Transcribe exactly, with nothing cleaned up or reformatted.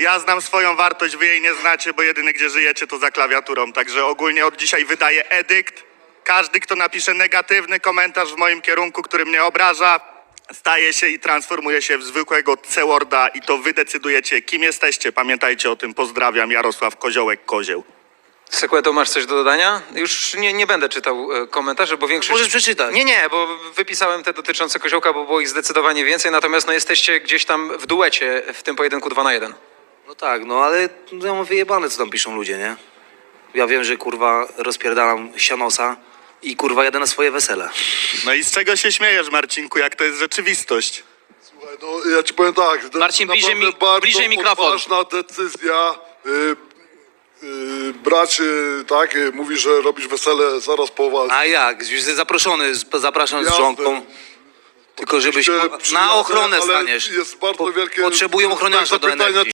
Ja znam swoją wartość, wy jej nie znacie, bo jedyny gdzie żyjecie to za klawiaturą. Także ogólnie od dzisiaj wydaję edykt. Każdy, kto napisze negatywny komentarz w moim kierunku, który mnie obraża, staje się i transformuje się w zwykłego C-Worda i to wy decydujecie, kim jesteście. Pamiętajcie o tym. Pozdrawiam, Jarosław Koziołek-Kozieł. Sekweto, masz coś do dodania? Już nie, nie będę czytał e, komentarzy, bo większość... Możesz przeczytać. Nie, nie, bo wypisałem te dotyczące Koziołka, bo było ich zdecydowanie więcej, natomiast no, jesteście gdzieś tam w duecie w tym pojedynku dwa na jeden. No tak, no ale no, ja mam wyjebane, co tam piszą ludzie, nie? Ja wiem, że kurwa rozpierdalam sianosa i kurwa jadę na swoje wesele. No i z czego się śmiejesz, Marcinku, jak to jest rzeczywistość? Słuchaj, no ja ci powiem tak. to Marcin, jest bliżej naprawdę mi- bardzo bliżej mikrofon. odważna decyzja. Y, y, brać, y, tak, y, mówi, że robisz wesele zaraz po was. A jak? Już jesteś zaproszony, z- zapraszam z Jasne. żonką. Tylko żebyś Oczywiście kurwa, przyjadę, na ochronę ale staniesz. jest bardzo Po- wielkie Potrzebują ochroniarza do zapytania, energii.